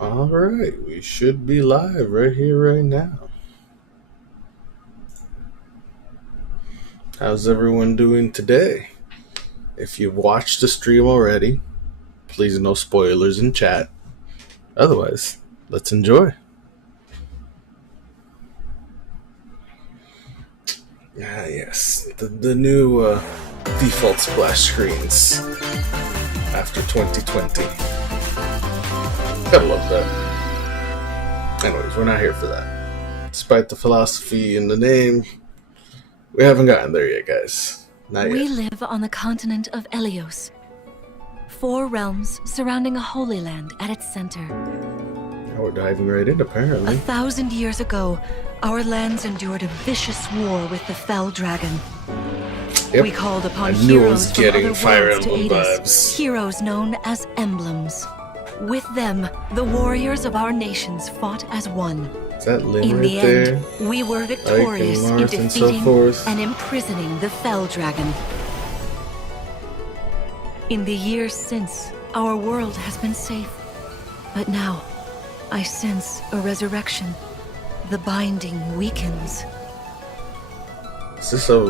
Alright, we should be live right here, right now. How's everyone doing today? If you've watched the stream already, please no spoilers in chat. Otherwise, let's enjoy. Ah, yes, the new default splash screens after 2020. Gotta love that. Anyways, we're not here for that. Despite the philosophy in the name, we haven't gotten there yet, guys. Not yet. We live on the continent of Elios. 4 realms surrounding a holy land at its center. Now we're diving right in, apparently. 1,000 years ago, our lands endured a vicious war with the Fell Dragon. Yep. We called upon I knew I heroes was from getting other Fire worlds to Emblem aid us, vibes. heroes known as emblems. With them, the warriors of our nations fought as one. Is that Lynn In right the there? end, we were victorious in Lars and so defeating forth. and imprisoning the Fell Dragon. In the years since, our world has been safe. But now, I sense a resurrection. The binding weakens. Is this a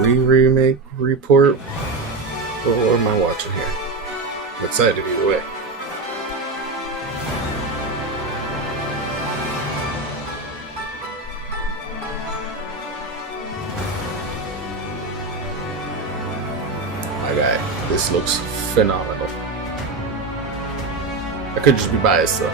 remake report? What am I watching here? I'm excited either way. My guy, this looks phenomenal. I could just be biased though.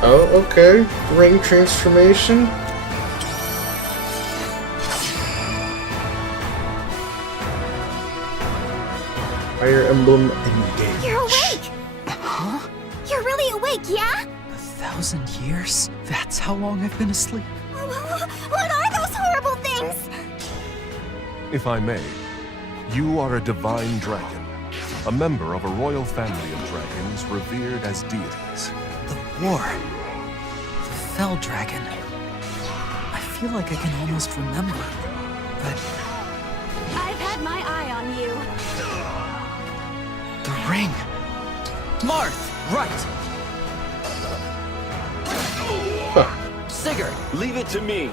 Oh, okay. Ring transformation. Fire Emblem Engage. You're awake! Huh? You're really awake, yeah? 1,000 years? That's how long I've been asleep. What are those horrible things? If I may, you are a divine dragon, a member of a royal family of dragons revered as deities. The war. The Fell Dragon. I feel like I can almost remember, but I've had my eye on you. the ring. Marth, right. Sigurd, leave it to me.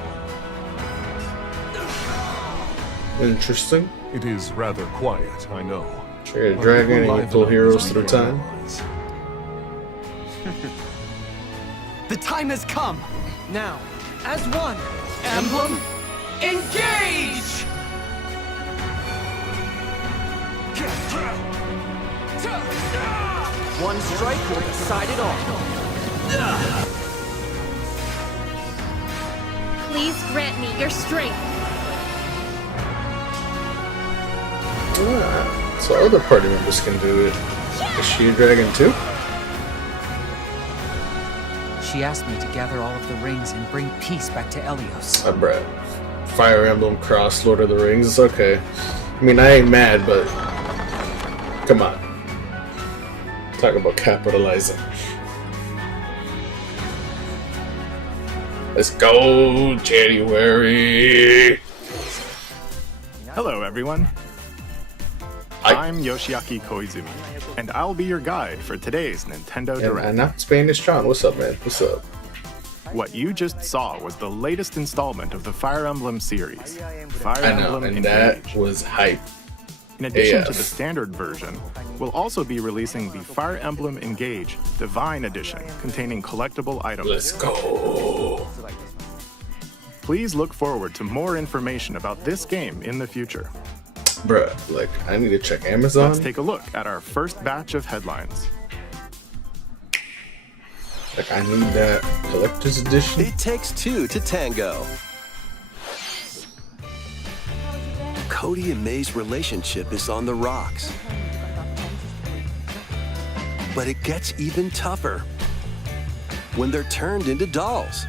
Interesting. It is rather quiet, I know. You're a dragon and you pull heroes through time. The time has come. Now, as one, Emblem, engage! One strike will decide it all. Please grant me your strength. Ah, so other party members can do it. Is she a dragon too? She asked me to gather all of the rings and bring peace back to Elios. Bruh. Fire Emblem Cross Lord of the Rings. It's okay. I mean, I ain't mad, but come on. Talk about capitalizing. Let's go, January. Hello, everyone. Hi. I'm Yoshiaki Koizumi, and I'll be your guide for today's Nintendo And Direct. not Spanish John. What's up, man? What's up? What you just saw was the latest installment of the Fire Emblem series, Fire I know, Emblem and Engage. that was hype. In addition to AF. the standard version, we'll also be releasing the Fire Emblem Engage Divine Edition, containing collectible items. Let's go. Please look forward to more information about this game in the future. Bruh, like, I need to check Amazon. Let's take a look at our first batch of headlines. Like, I need that collector's edition. It takes two to tango. Cody and May's relationship is on the rocks. But it gets even tougher when they're turned into dolls.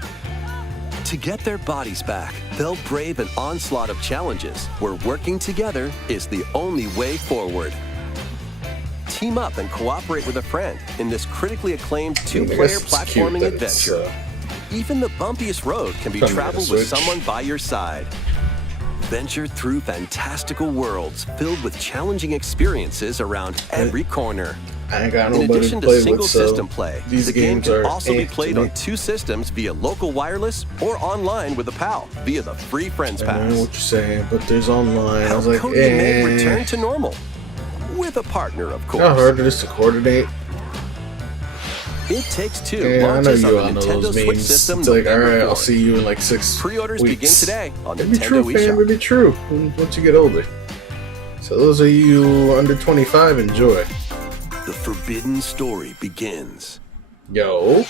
To get their bodies back, they'll brave an onslaught of challenges where working together is the only way forward. Team up and cooperate with a friend in this critically acclaimed two-player platforming adventure. Even the bumpiest road can be Come on, traveled with Switch. someone by your side. Venture through fantastical worlds filled with challenging experiences around every corner. I ain't got In nobody addition to to play single with, so system play, these the game games can are also be to played me. on 2 systems via local wireless or online with a pal via the free Friends I know Pass. what you're saying, but there's online. I How was like, Cody may return to normal. With a partner, of course. How hard it is to coordinate. It Takes Two Yeah, I know launches you on all the know Nintendo those Switch memes. system It's like, November alright, I'll 4th. see you in like 6 Pre-orders weeks. begin today on It'd be Nintendo true, fam. eShop. It'd be true once you get older. So those of you under 25, enjoy. The forbidden story begins. Yo.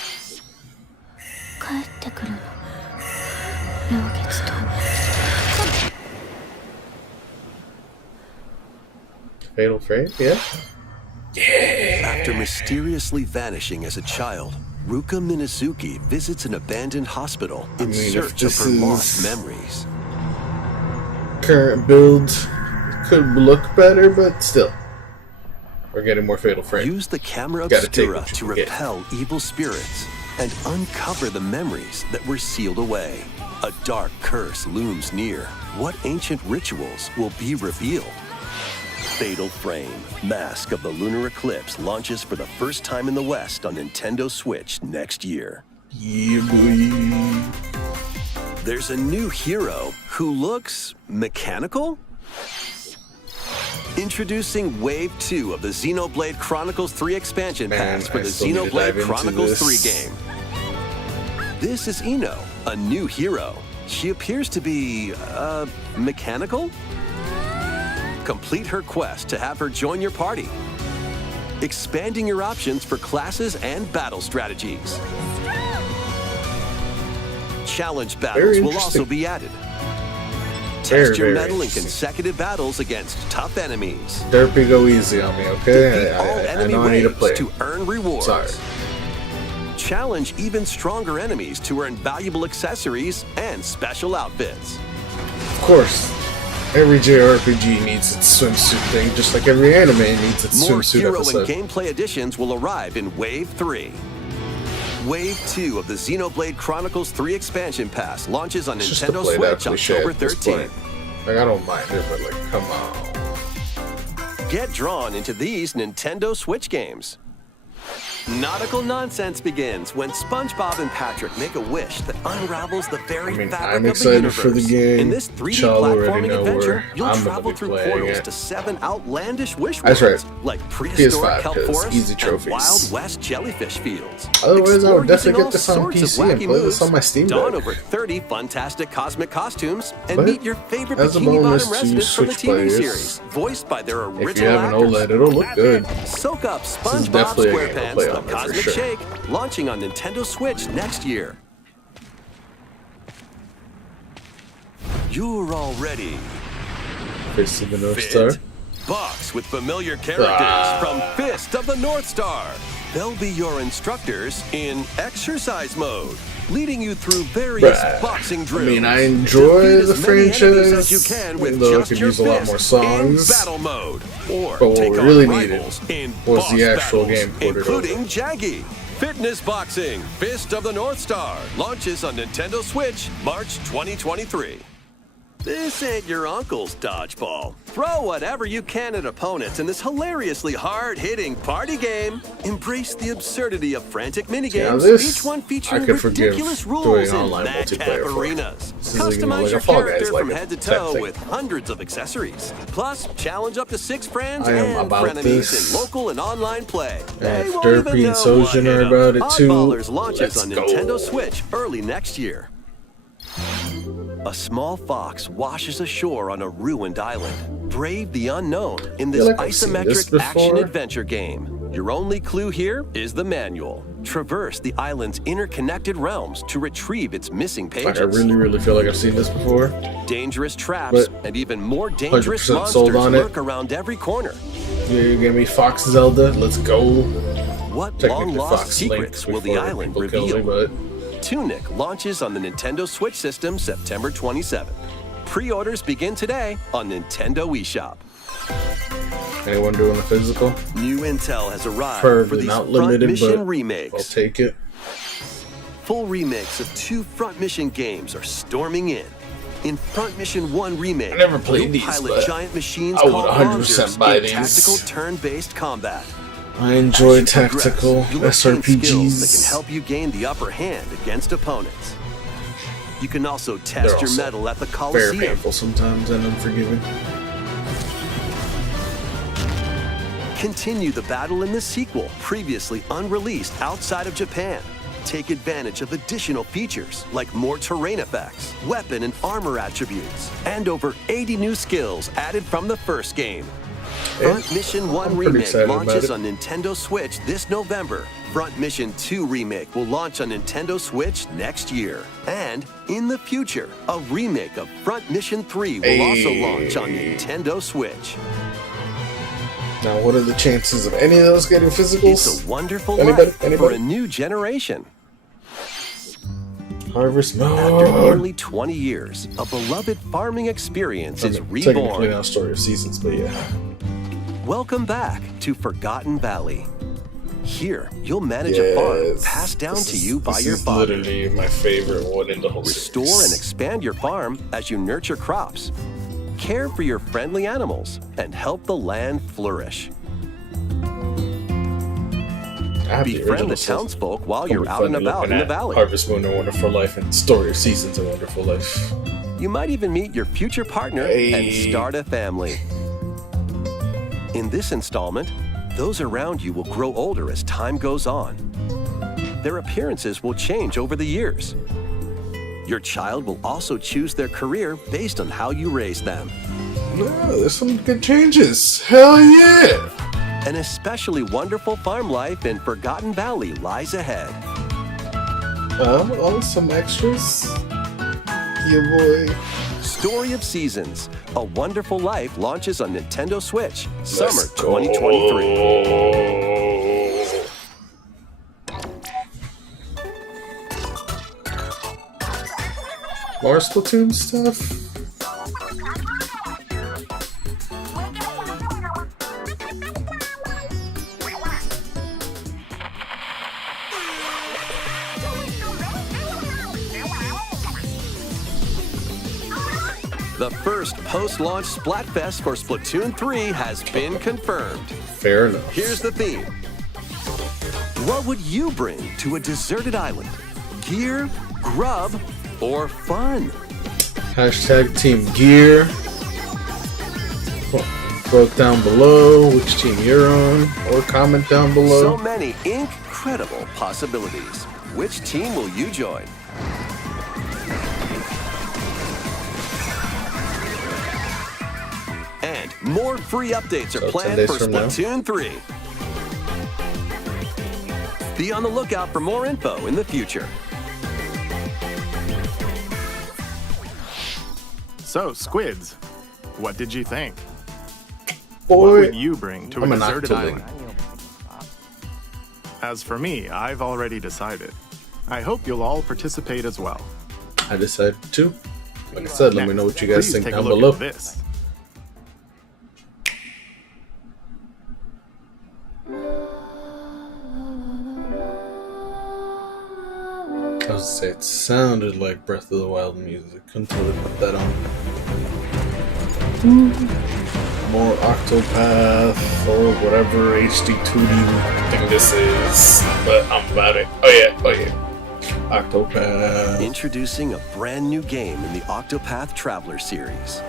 帰ってくるの陽月と Fatal Frame? Yeah. After mysteriously vanishing as a child, Ruka Minazuki visits an abandoned hospital in mean, if search of this her lost is- memories. Current build could look better, but still. We're getting more Fatal Frame. Use the camera Gotta take obscura what you to can get. repel evil spirits and uncover the memories that were sealed away. A dark curse looms near. What ancient rituals will be revealed? Fatal Frame, Mask of the Lunar Eclipse launches for the first time in the West on Nintendo Switch next year. Yeah, boy. There's a new hero who looks mechanical? Introducing Wave 2 of the Xenoblade Chronicles 3 expansion Man, pass for I the still need to Xenoblade dive into Chronicles 3 this. game. This is Ino, a new hero. She appears to be, mechanical? Complete her quest to have her join your party, expanding your options for classes and battle strategies. Challenge battles will also interesting. be added. Very, Test your very mettle in interesting. consecutive battles against tough enemies. Derpy, go easy on me, Defeat okay? all I enemy know I need to waves play. to earn rewards. Sorry. Challenge even stronger enemies to earn valuable accessories and special outfits. Of course, every JRPG needs its swimsuit thing, just like every anime needs its More swimsuit hero episode. and gameplay additions will arrive in Wave 3. Wave 2 of the Xenoblade Chronicles 3 expansion pass launches on It's just to Nintendo play that Switch cliche October at this 13th. point. Like, I don't mind it, but like, come on. Get drawn into these Nintendo Switch games. Nautical nonsense begins when SpongeBob and Patrick make a wish that unravels the very I mean, fabric I'm of the excited universe. for the game. In this 3D Y'all already platforming know adventure, where you'll I'm gonna travel be through playing portals it. to 7 outlandish wish That's worlds, right. like prehistoric PS5, kelp 'cause forests easy and trophies. Wild West jellyfish fields. Otherwise, I Explore would definitely using get this on all sorts of PC and wacky play this moves, on my Steam don Deck. over 30 fantastic cosmic costumes, and But meet your favorite as a Bikini bonus Bottom to residents from the Switch TV players, series, voiced by their original If you have an actors. OLED, it'll look good. Soak up is SpongeBob definitely a game to SquarePants play The on there for Cosmic sure. Shake, launching on Nintendo Switch next year. You're all ready. Fist of the North Fit. Star. Box with familiar characters from Fist of the North Star. They'll be your instructors in exercise mode, leading you through various Bruh. boxing I drills. mean, I enjoy Defeat the as many enemies franchise, as you can with even though it just could your use a lot more fist in songs. battle mode, or But what take we on really rivals needed in was boss the actual battles, game ported including over. Jaggy. Fitness Boxing Fist of the North Star launches on Nintendo Switch March 2023. This ain't your uncle's dodgeball. Throw whatever you can at opponents in this hilariously hard-hitting party game. Embrace the absurdity of frantic minigames, this each one I featuring could forgive ridiculous doing rules in online madcap multiplayer for. arenas. This is like, you know, Customize like your a Fall Guys character like from it head to type toe thing. with hundreds of accessories. Plus, challenge up to 6 friends I am and about frenemies this. in local and online play. And They if won't Derpy even know and Sojin what are hit 'em. about it too, Oddballers launches let's on go. Nintendo Switch early next year. A small fox washes ashore on a ruined island. Brave the unknown in this like I've seen this isometric action before. adventure game. Your only clue here is the manual. Traverse the island's interconnected realms to retrieve its missing Like, I pages. really feel like I've seen this before. Dangerous traps But and even more dangerous 100% sold monsters on it. lurk around every corner. You give me Fox Zelda, let's go. What Technically long-lost Fox secrets Link will the before island people kill me, reveal? but Tunic launches on the Nintendo Switch system September 27th. Pre-orders begin today on Nintendo eShop. anyone doing a physical? New intel has arrived for Preferably these not front limited, mission but I'll remakes. take it. Full remakes of 2 front mission games are storming in. In Front Mission 1 Remake, I never played you'll these, pilot but giant machines I would called 100% Monsters buy in these. tactical turn-based combat. I enjoy As you progress, tactical you'll obtain skills that can SRPGs. help you gain the upper hand against opponents. You can also They're test your also mettle at the Very Coliseum. painful sometimes and unforgiving. Continue the battle in the sequel, previously unreleased outside of Japan. Take advantage of additional features like more terrain effects, weapon and armor attributes, and over 80 new skills added from the first game. Front Mission 1 I'm pretty Remake excited launches about on Nintendo Switch this November. Front Mission 2 Remake will launch on Nintendo Switch next year. And in the future, a remake of Front Mission 3 will also launch on Nintendo Switch. Now, what are the chances of any of those getting physicals? It's a wonderful Anybody? life for Anybody? a new generation. Harvest mode. After nearly 20 years, a beloved farming experience is Technically reborn. not Story of Seasons, but yeah. Welcome back to Forgotten Valley. Here, you'll manage a farm passed down to you by your father. This is literally my favorite one in the whole Restore series. and expand your farm as you nurture crops, care for your friendly animals, and help the land flourish. I have the Befriend original the stuff. townsfolk while Don't you're be out and funny about looking in the at valley. Harvest Moon: A Wonderful Life and Story of Seasons: A Wonderful Life. You might even meet your future partner and start a family. In this installment, those around you will grow older as time goes on. Their appearances will change over the years. Your child will also choose their career based on how you raise them. Yeah, there's some good changes. Hell yeah! An especially wonderful farm life in Forgotten Valley lies ahead. Oh, some extras. Yeah, boy. Story of Seasons: A Wonderful Life launches on Nintendo Switch, summer Let's go. 2023. More Splatoon stuff. The first post-launch Splatfest for Splatoon 3 has been confirmed. Fair enough. Here's the theme. What would you bring to a deserted island? Gear, grub, or fun? Hashtag Team Gear. Vote down below which team you're on, or comment down below. So many incredible possibilities. Which team will you join? And more free updates are So 10 planned days for from now? Splatoon 3. Be on the lookout for more info in the future. So, Squids, what did you think? What Boy, would you bring to a I'm a deserted Noctiling. island? As for me, I've already decided. I hope you'll all participate as well. I decided to. Like I said, let me know what you guys Please think take a down look below. at this. I was gonna say, it sounded like Breath of the Wild music until they put that on. More Octopath or whatever HD 2D thing this is, but I'm about it. Oh yeah. Octopath. Introducing a brand new game in the Octopath Traveler series.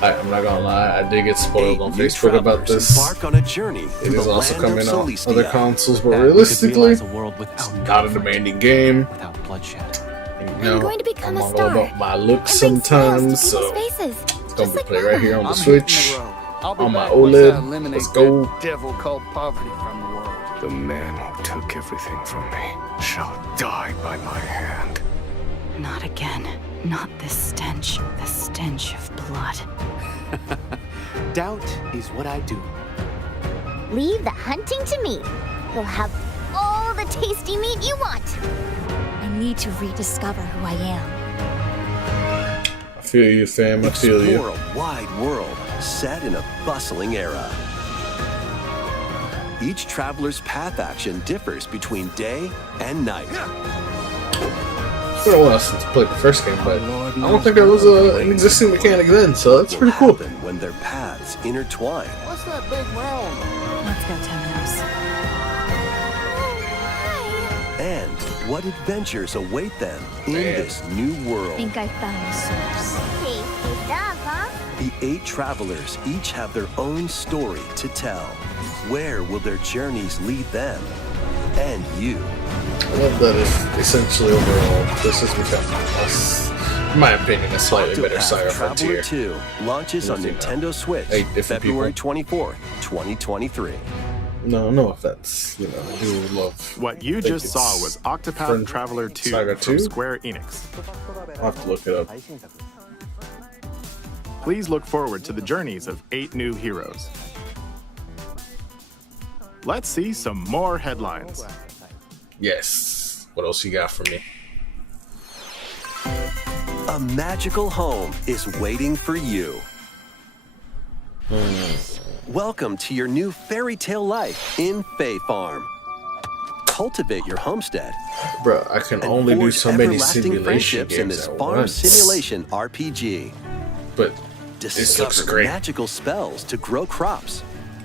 I'm not gonna lie, I did get spoiled on New Facebook about travelers this. embark on a journey It through is the also land of coming on Solistia. other consoles, but That we could realistically, realize a world without not a demanding game. without bloodshed. You know, going to become I'm a all star about my looks and bring sometimes, smiles to so people's faces, it's gonna just be like played right here on the I'm Switch. hitting the road. I'll be On my back once I OLED. eliminate Let's go. that devil called poverty from the world. The man who took everything from me shall die by my hand. Not again. Not this stench. The stench of blood. Doubt is what I do. Leave the hunting to me. You'll have all the tasty meat you want. I need to rediscover who I am. I feel you, fam. I feel you. Explore a wide world set in a bustling era. Each traveler's path action differs between day and night. been a while since I played the first game, but I don't think that was an existing mechanic then, so that's pretty cool. When their paths intertwine. What's that big round? Let's go, Temenos. And what adventures await them in this new world. Think I found the source. Tasty stuff, huh? The 8 travelers each have their own story to tell. Where will their journeys lead them and you? I love that essentially overall, this has become, in my opinion, a slightly better Saga Traveler Frontier. 2 launches on Nintendo Switch 8 different February people. 24th, 2023. No offense. You know, I do love. What you just saw was Octopath Traveler 2 Saga from 2? Square Enix. I'll have to look it up. Please look forward to the journeys of 8 new heroes. Let's see some more headlines. Yes. What else you got for me? A magical home is waiting for you. Welcome to your new fairy tale life in Fae Farm. Cultivate your homestead. Bro, I can and only do forge so many everlasting simulation friendships in games this at farm once. simulation RPG. But this looks Discover great. magical spells to grow crops.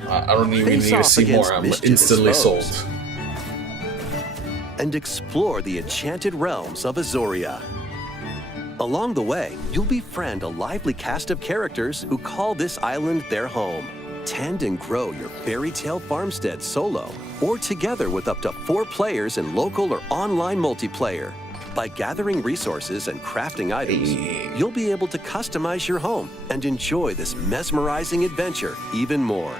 I don't even Face need to off see against more. I'm mischievous instantly foes. sold. And explore the enchanted realms of Azoria. Along the way, you'll befriend a lively cast of characters who call this island their home. Tend and grow your fairy tale farmstead solo or together with up to 4 players in local or online multiplayer. By gathering resources and crafting items, you'll be able to customize your home and enjoy this mesmerizing adventure even more.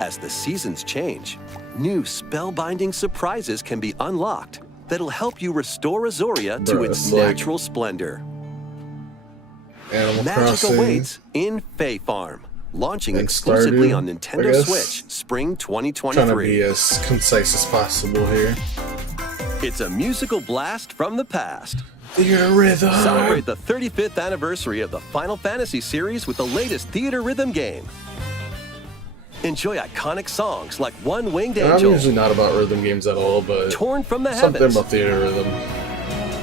As the seasons change, new spellbinding surprises can be unlocked that'll help you restore Azoria to Bruh, its it's like natural splendor. Animal Magic Crossing awaits in Fae Farm, launching and exclusively Stardew, on I Nintendo guess. Switch Spring Trying to 2023. be as concise as possible here. It's a musical blast from the past. Theater rhythm. Celebrate the 35th anniversary of the Final Fantasy series with the latest theater rhythm game. Enjoy iconic songs like One Winged I'm Angel, usually not about rhythm games at all, but Torn from the something Heavens, about theater rhythm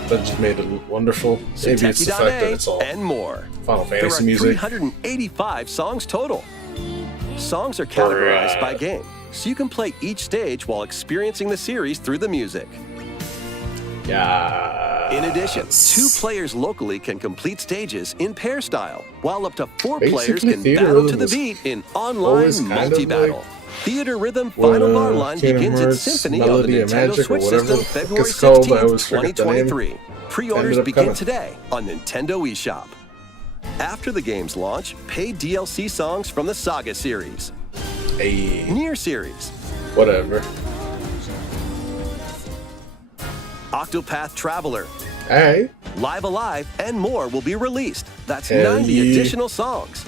that just made it wonderful. Maybe it's the fact that it's all and more. Final There Fantasy are music. 385 songs total. Songs are categorized by Right. game, so you can play each stage while experiencing the series through the music. Yeah. In addition, 2 players locally can complete stages in pair style, while up to 4 Basically, players can theater battle to rhythm the is beat in online always kind of multi-battle. like Theater Rhythm what, Final Bar Line Kingdom begins Hearts, its symphony Melody on the of Nintendo Magic or Switch whatever system the fuck February it's called. I 16, always forget the name. 2023. Pre-orders Ended up begin coming. today on Nintendo eShop. After the game's launch, paid DLC songs from the Saga series, Hey, Nier series, whatever. Octopath Traveler, Alright. Live Alive, and more will be released. That's Hell 90 yeah. additional songs.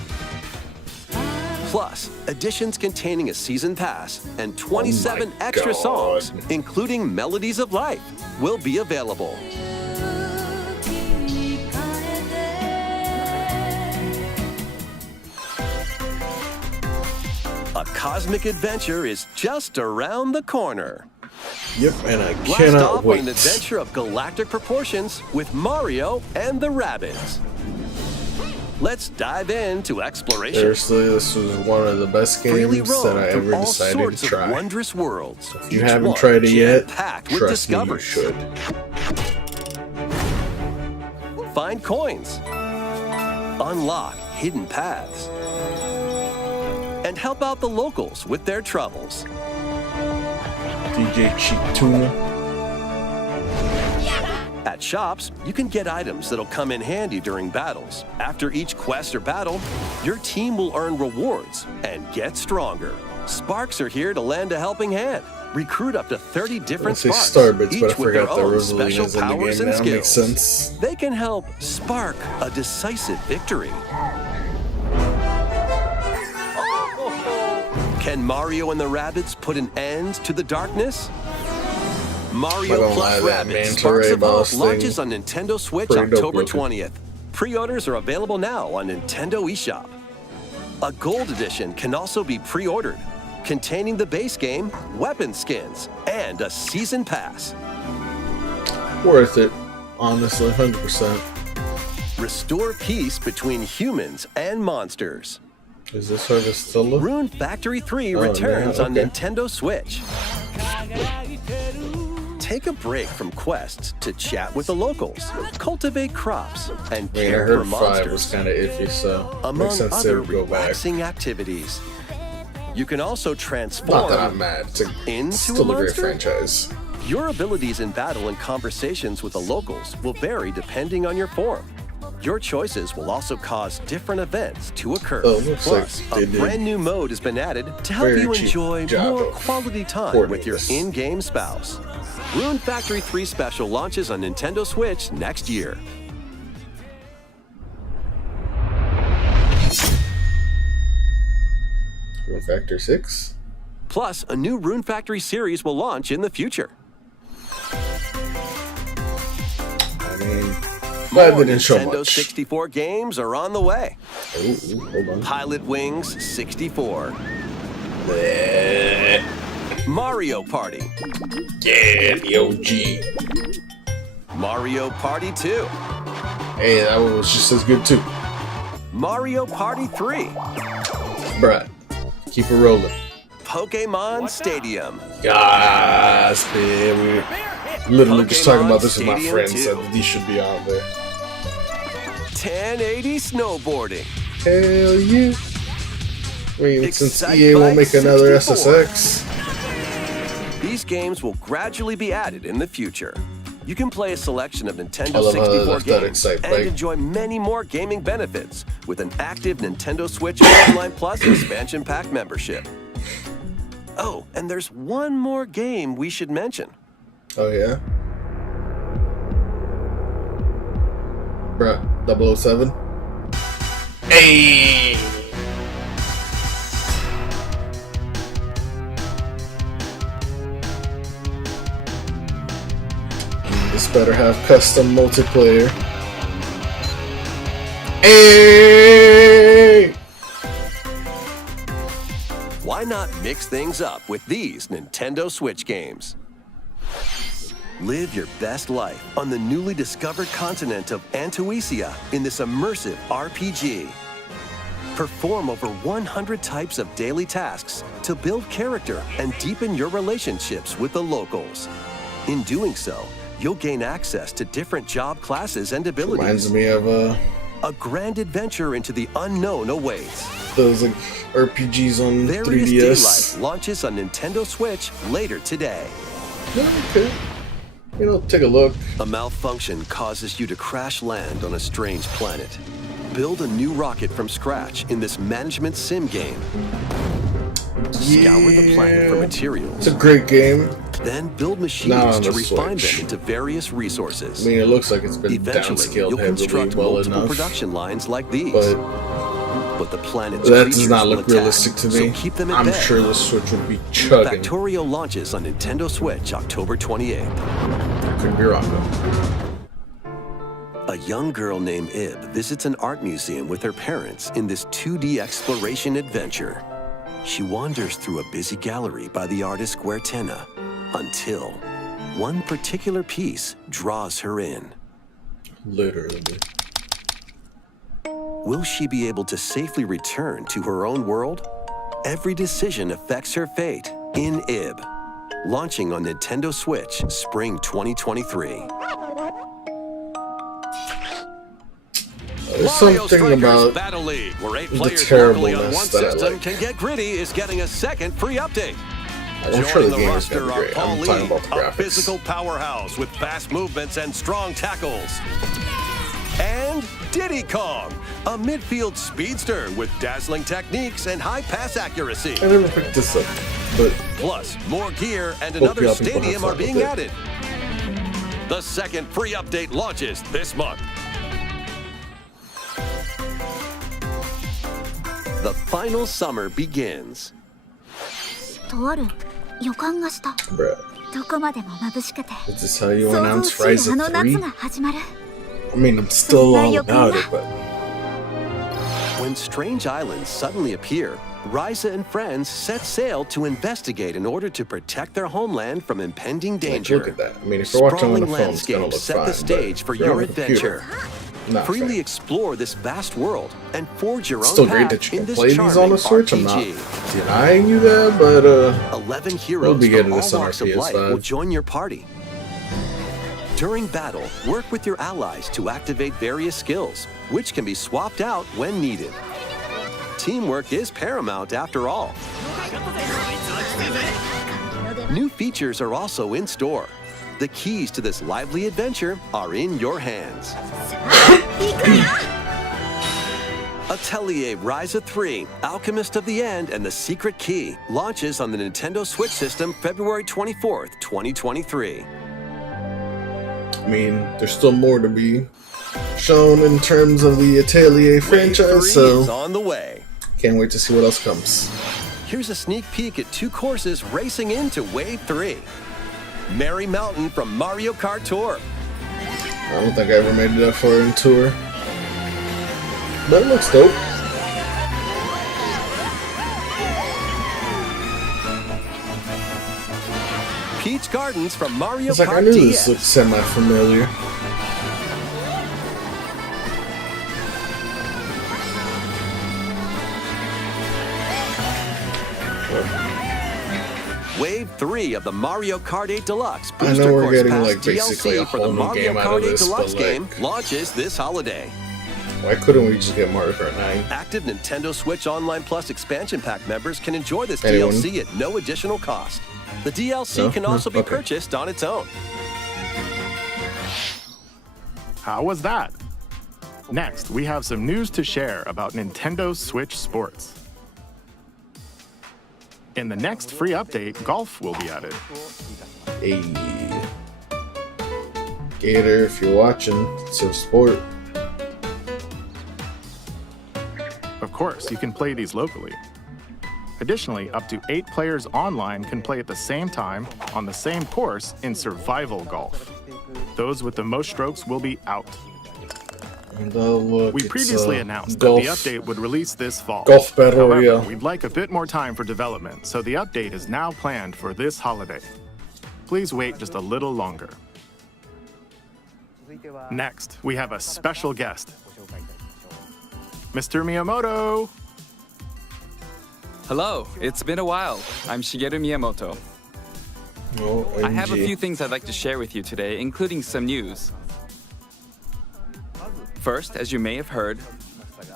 Plus, editions containing a season pass and 27 extra God. songs, including Melodies of Life, will be available. A cosmic adventure is just around the corner. Yep, and I Blast cannot off wait. on an adventure of galactic proportions with Mario and the Rabbids. Let's dive into exploration. Seriously, this was one of the best Freely games roam that I through ever all decided sorts to of try. wondrous worlds. If you each haven't one tried it yet, jam-packed with trust me, you discoveries. should. Find coins, unlock hidden paths, and help out the locals with their troubles. DJ Cheek Tuna. At shops, you can get items that'll come in handy during battles. After each quest or battle, your team will earn rewards and get stronger. Sparks are here to lend a helping hand. Recruit up to 30 different I say sparks, Starbits, but I each with their forgot that own Rosalina's special in the powers game and now. Makes skills. sense. They can help spark a decisive victory. Can Mario and the Rabbids put an end to the darkness? I Mario don't plus lie, that Rabbids manta Sparks ray of Hope boss launches thing, on Nintendo Switch pretty dope October looking. 20th. Pre-orders are available now on Nintendo eShop. A gold edition can also be pre-ordered, containing the base game, weapon skins, and a season pass. Worth it. honestly, 100%. Restore peace between humans and monsters. Is this service still up? Rune Factory 3 Oh, returns yeah, on okay. Nintendo Switch. Take a break from quests to chat with the locals, cultivate crops, and I mean, I care for heard 5 was monsters, kind of iffy, so makes among sense they other would go back. relaxing activities. You can also Not that transform I'm mad. It's into still a a great monster? franchise. Your abilities in battle and conversations with the locals will vary depending on your form. Your choices will also cause different events to occur. Oh, looks Plus, like they a did brand new mode has been added to help very you cheap enjoy job more of quality time coordinating with your this. in-game spouse. Rune Factory 3 Special launches on Nintendo Switch next year. Rune Factor 6? Plus, a new Rune Factory series will launch in the future. I mean, glad they didn't show Nintendo much. 64 games are on the way. Ooh, hold on. Pilot Wings 64. Bleh. Mario Party. Yeah, the OG. Mario Party 2. Hey, that one was just as good too. Mario Party 3. Bruh, keep it rolling. Pokemon Stadium. Yes, man. We're literally just talking about this with my Stadium friends. 2. That these should be on there. 1080 Snowboarding. Hell yeah. Wait, since Excite EA won't Bike make another 64. SSX. These games will gradually be added in the future. You can play a selection of I Nintendo love how they 64 left that games Excite and Bike. enjoy many more gaming benefits with an active Nintendo Switch Online Plus expansion pack membership. Oh, and there's one more game we should mention. Oh yeah? Bruh, 007? Hey! This better have custom multiplayer. Hey! Why not mix things up with these Nintendo Switch games? Live your best life on the newly discovered continent of Antuisia in this immersive RPG. Perform over 100 types of daily tasks to build character and deepen your relationships with the locals. In doing so, you'll gain access to different job classes and abilities. Reminds me of A grand adventure into the unknown awaits. those like RPGs on Various 3DS. Daylight launches on Nintendo Switch later today. Okay. You know, take a look. A malfunction causes you to crash land on a strange planet. Build a new rocket from scratch in this management sim game. Scour the planet for materials. It's a great game. Then build Not machines on to the refine Switch. them into various I resources. mean, it looks like it's been Eventually, downscaled you'll heavily construct well multiple enough. production lines like these. But the planet's that creatures does not will look attack, realistic to me. So keep them at I'm bay. sure the Switch would be chugging. Factorio launches on Nintendo Switch October 28th. Could be wrong though. A young girl named Ib visits an art museum with her parents in this 2D exploration adventure. She wanders through a busy gallery by the artist Guertena until one particular piece draws her in. Literally. Will she be able to safely return to her own world? Every decision affects her fate in Ib. Launching on Nintendo Switch Spring 2023. There's Mario something Strikers about Battle League, where 8 the players locally on one terribleness that I system like. can get gritty, is getting a second free update. I'm sure the Joining game is roster gonna be are great. Paul I'm Lee, talking about the a graphics. physical powerhouse with fast movements and strong tackles. And Diddy Kong, a midfield speedster with dazzling techniques and high pass accuracy. I never picked this up, but Plus, more gear and Hope another y'all people have stadium fun are being with it. added. The second free update launches this month. The final summer begins. とある予感がした。 bruh, どこまでも眩しくて。 is this how you 想 announce 像し Rise いあの of 夏 3? が始まる。 I mean, I'm still all about it, but When strange islands suddenly appear, Ryza and friends set sail to investigate in order to protect their homeland from impending danger. Look at that. I mean, if you're watching on the Sprawling phone, it's gonna look landscapes set fine, the stage for if you're on your a computer, adventure. not Freely fair. explore this vast world and forge your It's own still great path that you in can this play these on charming the Switch. I'm not RPG. denying you that, but 11 we'll heroes be from getting all this on our walks of life will PS5. join your party. During battle, work with your allies to activate various skills, which can be swapped out when needed. Teamwork is paramount after all. New features are also in store. The keys to this lively adventure are in your hands. Atelier Ryza 3, Alchemist of the End and the Secret Key launches on the Nintendo Switch system February 24th, 2023. I mean, there's still more to be shown in terms of the Atelier Wave 3 franchise, is so on the way. can't wait to see what else comes. Here's a sneak peek at 2 courses racing into Wave 3. Merry Mountain from Mario Kart Tour. I don't think I ever made it that far in Tour, but it looks dope. Peach Gardens from Mario It's like I Kart knew DS. this looked semi-familiar. Wave 3 of the Mario Kart 8 Deluxe I know Booster we're Course getting, Pass like, basically a DLC for the whole new Mario game out of Kart 8 this, Deluxe but, game like, launches this holiday. why couldn't we just get Mario Kart 9? Active Nintendo Switch Online Plus expansion pack members can enjoy this Anyone? DLC at no additional cost. The DLC No? can No? also be Okay. purchased on its own. How was that? Next, we have some news to share about Nintendo Switch Sports. In the next free update, golf will be added. Hey. Gator, if you're watching, it's your sport. Of course, you can play these locally. Additionally, up to 8 players online can play at the same time on the same course in survival golf. Those with the most strokes will be out. And look, We it's, previously announced golf, that the update would release this fall. Golf Battle However, Royale. we'd like a bit more time for development, so the update is now planned for this holiday. Please wait just a little longer. Next, we have a special guest. Mr. Miyamoto! Hello, it's been a while. I'm Shigeru Miyamoto. OMG. I have a few things I'd like to share with you today, including some news. First, as you may have heard,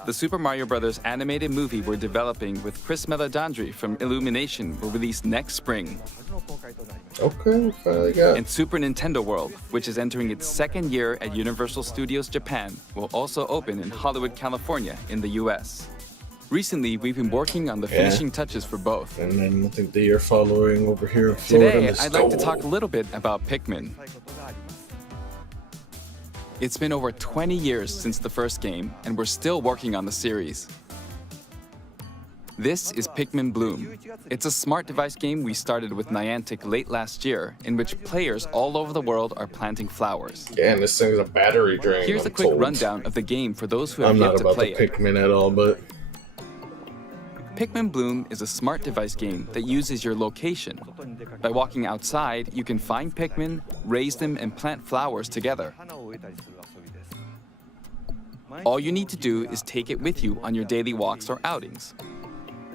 the Super Mario Bros. Animated movie we're developing with Chris Meledandri from Illumination will release next spring. Okay, finally got. And Super Nintendo World, which is entering its 2nd year at Universal Studios Japan, will also open in Hollywood, California in the US. Recently, we've been working on the finishing touches for both. And then I think the year following over here in Florida. Today, is I'd like to talk a little bit about Pikmin. It's been over 20 years since the first game, and we're still working on the series. This is Pikmin Bloom. It's a smart device game we started with Niantic late last year, in which players all over the world are planting flowers. Yeah, and this thing's a battery drain. Here's I'm a quick told. rundown of the game for those who have I'm yet not to about play the it. Pikmin at all, but Pikmin Bloom is a smart device game that uses your location. By walking outside, you can find Pikmin, raise them, and plant flowers together. All you need to do is take it with you on your daily walks or outings.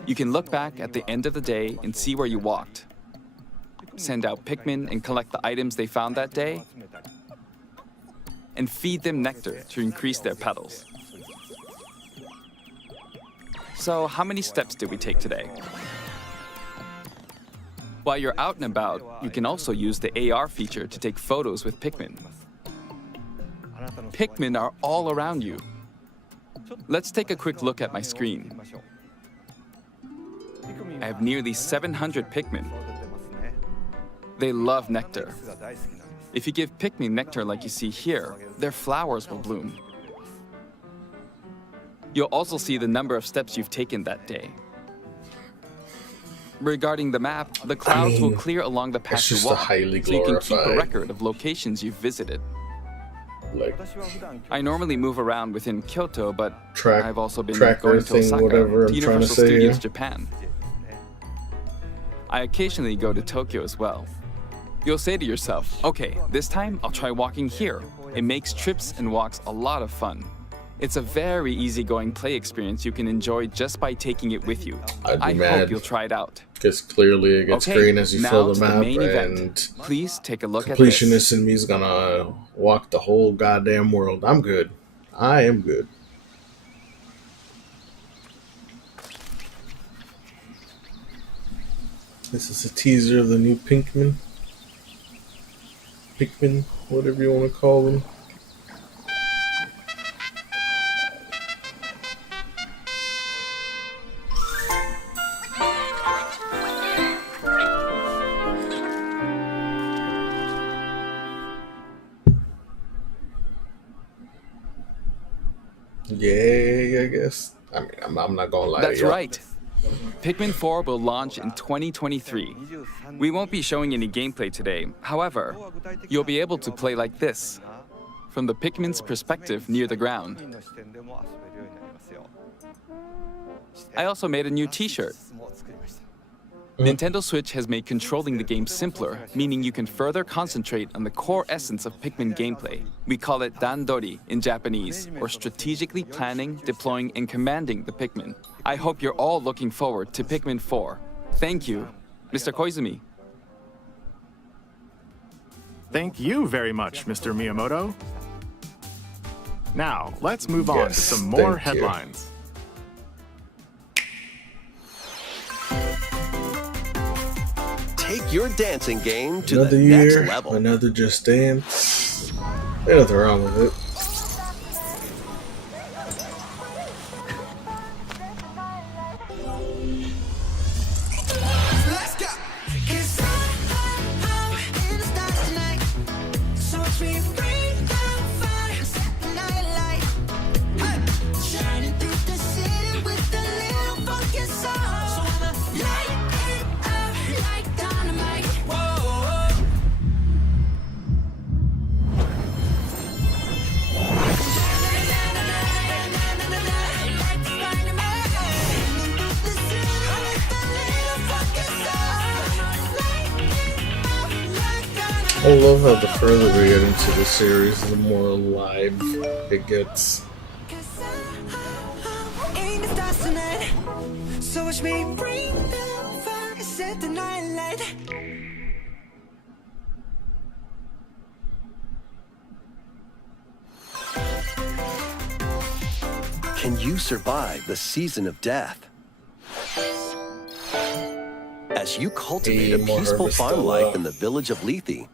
You can look back at the end of the day and see where you walked. Send out Pikmin and collect the items they found that day. And feed them nectar to increase their petals. So, how many steps did we take today? While you're out and about, you can also use the AR feature to take photos with Pikmin. Pikmin are all around you. Let's take a quick look at my screen. I have nearly 700 Pikmin. They love nectar. If you give Pikmin nectar like you see here, their flowers will bloom. You'll also see the number of steps you've taken that day. Regarding the map, the clouds will clear along the path you just a walk, highly so you can keep a glorified- record of locations you've visited. like I normally move around within Kyoto, but track I've also been tracker going to thing, Osaka, whatever to I'm trying to Universal say Studios here. Japan. I occasionally go to Tokyo as well. You'll say to yourself, okay, this time I'll try walking here. It makes trips and walks a lot of fun. It's a very easygoing play experience you can enjoy just by taking it with you. I hope you'll try it out. Because clearly it gets green as you fill now the to map, the main event. and Please take a look at this. completionist in me is gonna walk the whole goddamn world. I'm good. I am good. This is a teaser of the new Pikmin, whatever you want to call them. Yeah, I guess. I mean, I'm not gonna lie to you. That's right. Pikmin 4 will launch in 2023. We won't be showing any gameplay today. However, you'll be able to play like this, from the Pikmin's perspective near the ground. I also made a new t-shirt. Nintendo Switch has made controlling the game simpler, meaning you can further concentrate on the core essence of Pikmin gameplay. We call it Dandori in Japanese, or strategically planning, deploying, and commanding the Pikmin. I hope you're all looking forward to Pikmin 4. Thank you, Mr. Koizumi. Thank you very much, Mr. Miyamoto. Now, let's move on to some more headlines. Take your dancing game to Another the year, next level. another Just Dance. There's nothing wrong with it. I love how the further we get into the series, the more alive it gets. Can you survive the season of death? As you cultivate a peaceful farm life in the village of Lethe,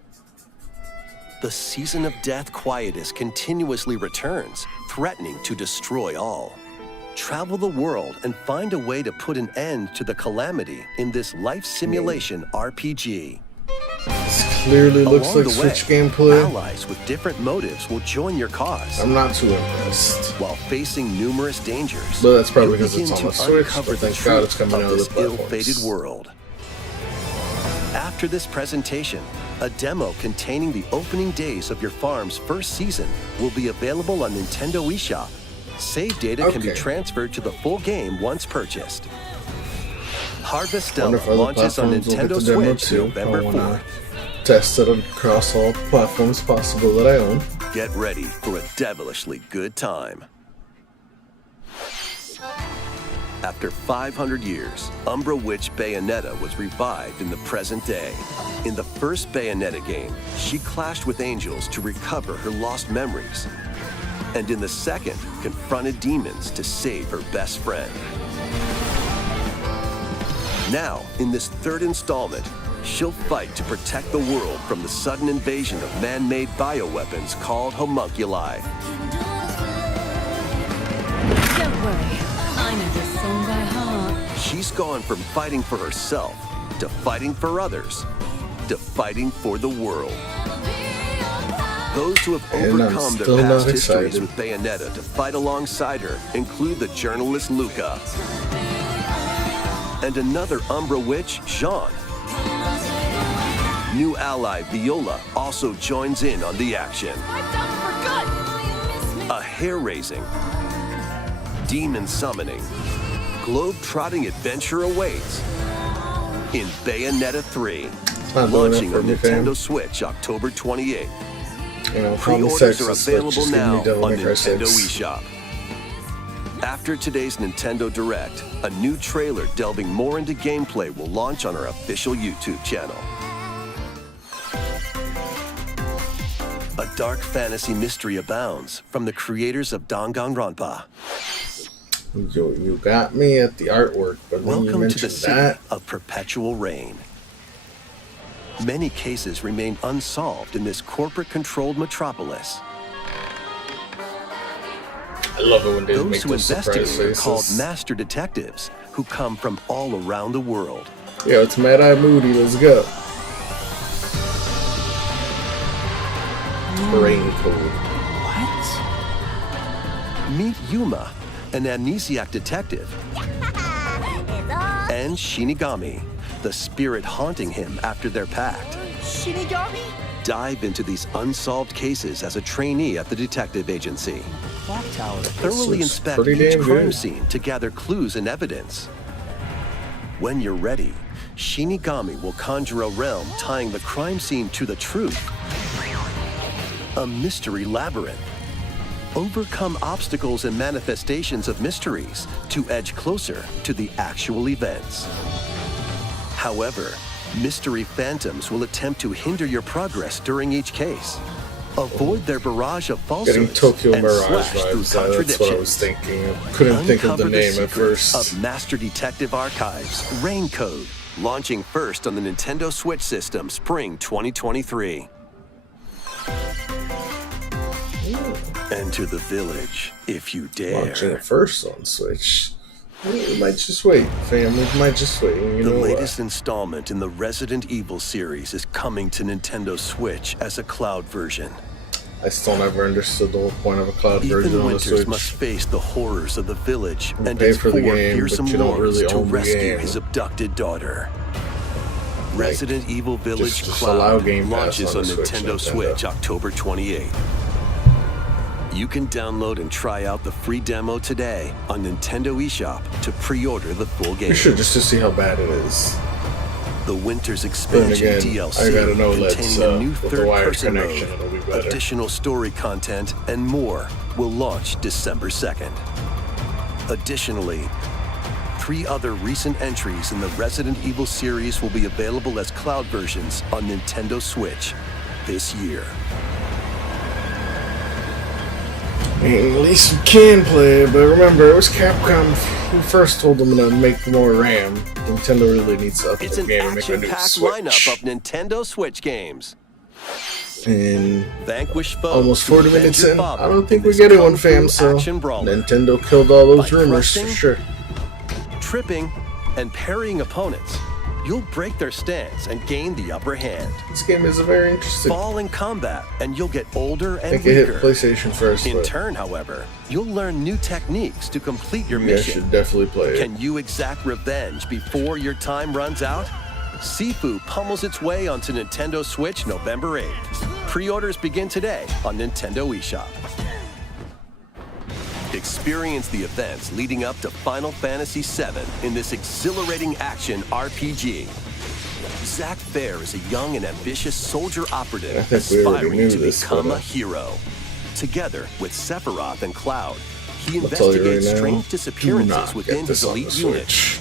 the season of death quietus continuously returns, threatening to destroy all. Travel the world and find a way to put an end to the calamity in this life simulation RPG. This clearly looks like Switch gameplay. Allies with different motives will join your cause. I'm not too impressed. While facing numerous dangers, But that's probably you'll because it's begin on to the Switch, uncover but the thank God it's truth coming of out of this the platforms. ill-fated world. After this presentation, a demo containing the opening days of your farm's first season will be available on Nintendo eShop. Save data can be transferred to the full game once purchased. Harvestella launches on Nintendo Switch November 4th. Test it across all platforms possible that I own. Get ready for a devilishly good time. After 500 years, Umbra Witch Bayonetta was revived in the present day. In the first Bayonetta game, she clashed with angels to recover her lost memories. And in the second, confronted demons to save her best friend. Now, in this third installment, she'll fight to protect the world from the sudden invasion of man-made bioweapons called homunculi. Don't worry, I know this song by heart. She's gone from fighting for herself to fighting for others to fighting for the world. Those who have overcome their past histories with Bayonetta to fight alongside her include the journalist Luca and another Umbra witch, Jean. New ally Viola also joins in on the action. A hair-raising, demon summoning, globe-trotting adventure awaits in Bayonetta 3, launching on Nintendo Switch October 28th. You know, Pre-orders are Switch, available just give me now Devil on May Cry Nintendo 6. eShop. After today's Nintendo Direct, a new trailer delving more into gameplay will launch on our official YouTube channel. A dark fantasy mystery abounds from the creators of Danganronpa. You got me at the artwork, but when you Welcome to the mentioned city that, of perpetual rain. Many cases remain unsolved in this corporate-controlled metropolis. I love it when they Those make who those surprise investigate are called faces. master detectives, who come from all around the world. Yo, it's Mad Eye Moody. Let's go. Brain code. Meet Yuma, an amnesiac detective, and Shinigami, the spirit haunting him after their pact. Shinigami? Dive into these unsolved cases as a trainee at the detective agency. Thoroughly looks inspect pretty each damn crime good. scene to gather clues and evidence. When you're ready, Shinigami will conjure a realm tying the crime scene to the truth. A mystery labyrinth. Overcome obstacles and manifestations of mysteries to edge closer to the actual events. However, mystery phantoms will attempt to hinder your progress during each case. Avoid their barrage of Getting falsehoods Tokyo and Mirage slash through vibes. That's what I was contradictions. thinking. I couldn't think of the Uncover name at secrets first. of Master Detective Archives Rain Code, launching first on the Nintendo Switch system spring 2023. Enter the village if you Launching dare. it first on Switch. We might just wait, fam. We might just wait. You The know latest installment in the Resident Evil series is coming to Nintendo Switch as a cloud version. I still never understood the whole point of a cloud version Ethan on the Winters Switch. must face the horrors of the village You and pay its for the four game, but fearsome you don't lords really to own the rescue game. his abducted daughter. Resident Evil Village just allow Cloud Game Pass launches on on the Switch, Nintendo Nintendo. Switch October 28th. You can download and try out the free demo today on Nintendo eShop to pre-order the full game. You should just to see how bad it is. The Winter's Then Expansion again, DLC I gotta know that's containing a new with the wired third-person connection. mode, It'll be better. additional story content, and more will launch December 2nd. Additionally, 3 other recent entries in the Resident Evil series will be available as cloud versions on Nintendo Switch this year. I mean, at least you can play it, but remember, it was Capcom who first told them to make more RAM. Nintendo really needs to up It's the an game and make a new action-packed Switch. lineup of Nintendo Switch games. And Vanquish foes almost to 40 avenge minutes your in, father I don't think in we're this getting kung one, fam, fu so action brawler. Nintendo killed all those By rumors for crushing, sure. Tripping and parrying opponents, you'll break their stance and gain the upper hand. This game is very interesting. Fall in combat and you'll get older I and think it hit weaker. PlayStation first, In but turn, however, you'll learn new techniques to complete your yeah, I mission. should definitely play it. Can you exact revenge before your time runs out? Sifu pummels its way onto Nintendo Switch November 8th. Pre-orders begin today on Nintendo eShop. Experience the events leading up to Final Fantasy VII in this exhilarating action RPG. Zack Fair is a young and ambitious soldier operative I think we already aspiring knew to this, become but, a hero. Together with Sephiroth and Cloud, he I'll tell you right investigates now, strange do disappearances not within get this his on the elite unit. Switch.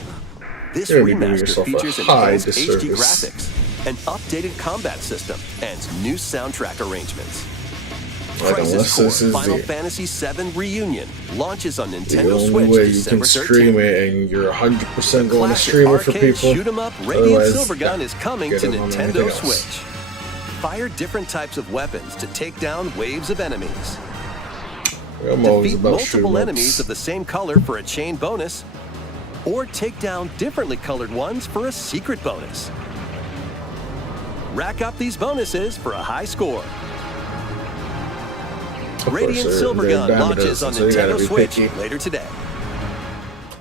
This You're gonna be doing remaster yourself a features high enhanced HD disservice. graphics, an updated combat system, and new soundtrack arrangements. Right, Crisis unless Core this is Final the Fantasy VII Reunion launches on The Nintendo only Switch way you December can stream 13th. it and you're 100% going to Classic stream it for arcade people. shoot 'em up Radiant Otherwise, Silvergun is coming get to it on Nintendo anything else. Switch. Fire different types of weapons to take down waves of enemies. I'm always Defeat about multiple shooting enemies ups. of the same color for a chain bonus, or take down differently colored ones for a secret bonus. Rack up these bonuses for a high score. Of course, Radiant they're Silvergun diamond launches on dozens, so you gotta Nintendo be Switch picky. later today.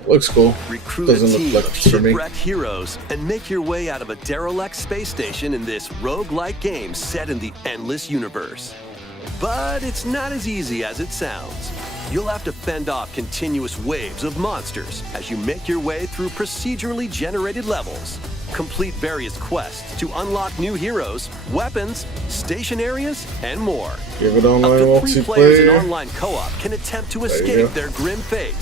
Looks cool. Recruit Doesn't a look team like of it's for me. shipwrecked heroes and make your way out of a derelict space station in this roguelike game set in the endless universe. But it's not as easy as it sounds. You'll have to fend off continuous waves of monsters as you make your way through procedurally generated levels. Complete various quests to unlock new heroes, weapons, station areas, and more. Give it online Up to 3 players in multiplayer. online co-op can attempt to There you escape go. their grim fate.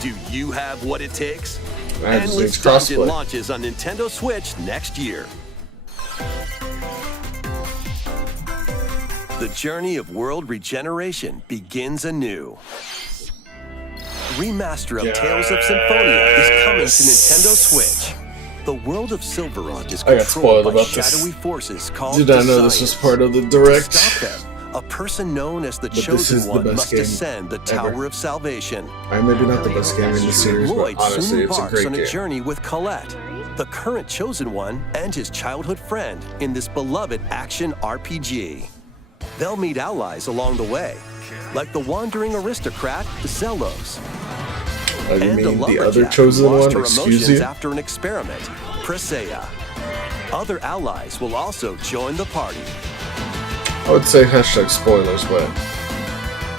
Do you have what it takes? I just Endless need Dungeon crossplay. launches on Nintendo Switch next year. The journey of world regeneration begins anew. Remaster of Tales of Symphonia is coming to Nintendo Switch. The world of Silverrod is I got spoiled controlled by about this. shadowy forces called Did not know this was Desires. part of the To direct. stop them, a person known as the But this Chosen is the One best must game ascend the ever. Tower of Salvation. Maybe not the best game in the series, but Lloyd honestly, soon it's a embarks great on a game. journey with Colette, the current Chosen One and his childhood friend in this beloved action RPG. They'll meet allies along the way, like the wandering aristocrat Zelos, Oh, you and a mean the other lumberjack chosen who lost one? her Excuse emotions you? after an experiment, Presea. Other allies will also join the party. I would say hashtag spoilers, but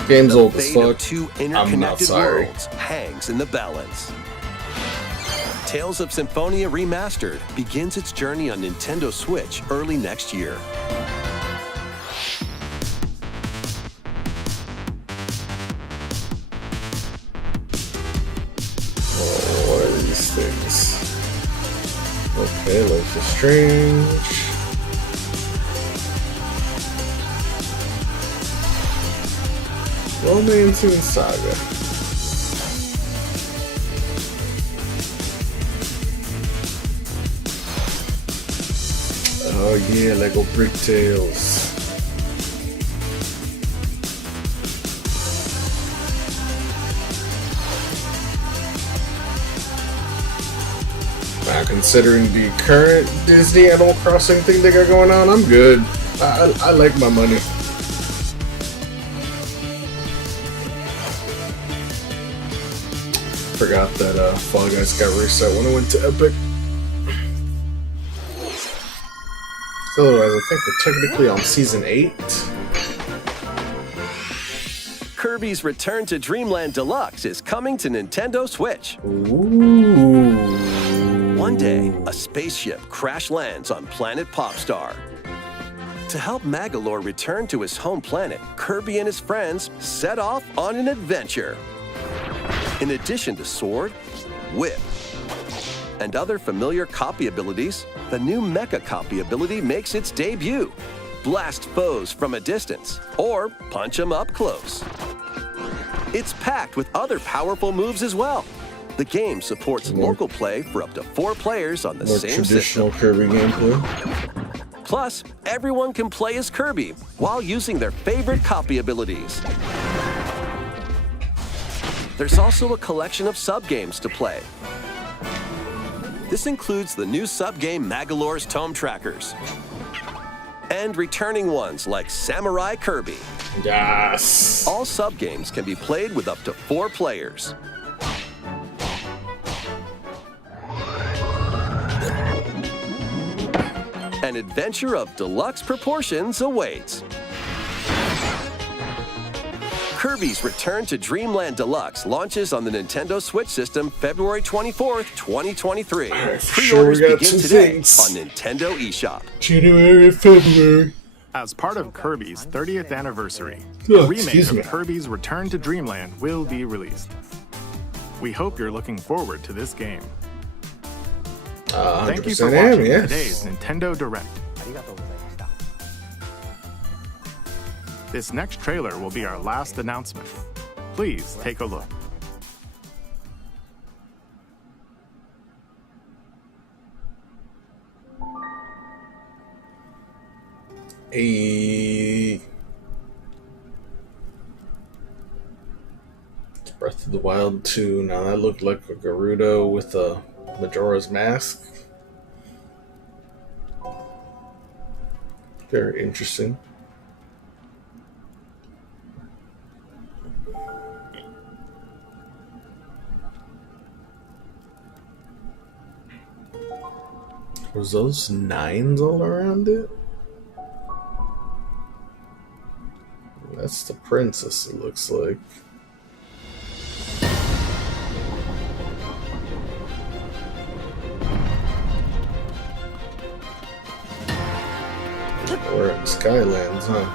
game's The old as fate of fuck. 2 I'm not interconnected sorry. worlds hangs in the balance. Tales of Symphonia Remastered begins its journey on Nintendo Switch early next year. What are these things? Okay, Life is Strange. Romancing Saga. Oh yeah, Lego Brick Tales. Now, considering the current Disney Animal Crossing thing they got going on, I'm good. I like my money. Forgot that Fall Guys got reset when I went to Epic. So otherwise, I think we're technically on Season 8. Kirby's Return to Dreamland Deluxe is coming to Nintendo Switch. Ooh. One day, a spaceship crash lands on planet Popstar. To help Magolor return to his home planet, Kirby and his friends set off on an adventure. In addition to Sword, Whip, and other familiar copy abilities, the new Mecha copy ability makes its debut. Blast foes from a distance, or punch them up close. It's packed with other powerful moves as well. The game supports local play for up to 4 players on the More same traditional system. Kirby gameplay. Plus, everyone can play as Kirby while using their favorite copy abilities. There's also a collection of sub-games to play. This includes the new sub-game Magolor's Tome Trackers, and returning ones like Samurai Kirby. Yes. All sub-games can be played with up to 4 players. An adventure of deluxe proportions awaits. Kirby's Return to Dreamland Deluxe launches on the Nintendo Switch system February 24th, 2023. Sure, Pre-orders we got begin some today things. on Nintendo eShop. January, February. As part of Kirby's 30th anniversary, Oh, a remake excuse me. of Kirby's Return to Dreamland will be released. We hope you're looking forward to this game. Thank you for 100% am, watching yes. today's Nintendo Direct. This next trailer will be our last announcement. Please take a look. A Breath of the Wild 2. Now that looked like a Gerudo with a Majora's Mask. Very interesting. Was those 9s all around it? princess, it looks like. We're at Skylands, huh?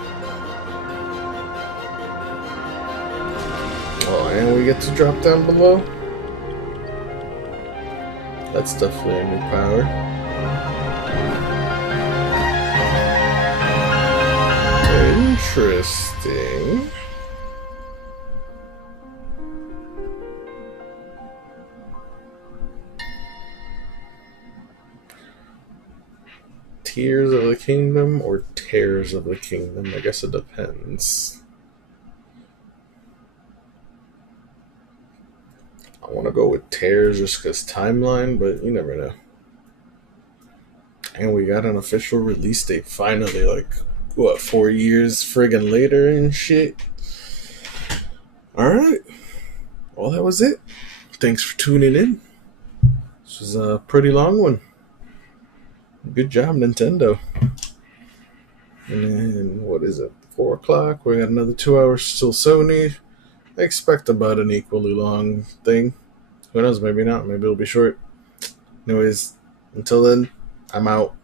Oh, and we get to drop down below? That's definitely a new power. Interesting. Tears of the Kingdom or Tears of the Kingdom? I guess it depends. I want to go with Tears just because timeline, but you never know. And we got an official release date finally, like, what, 4 years friggin' later and shit? Alright. Well, that was it. Thanks for tuning in. This was a pretty long one. Good job, Nintendo. And then, what is it? 4 o'clock. We got another 2 hours till Sony. I expect about an equally long thing. Who knows? Maybe not. Maybe it'll be short. Anyways, until then, I'm out.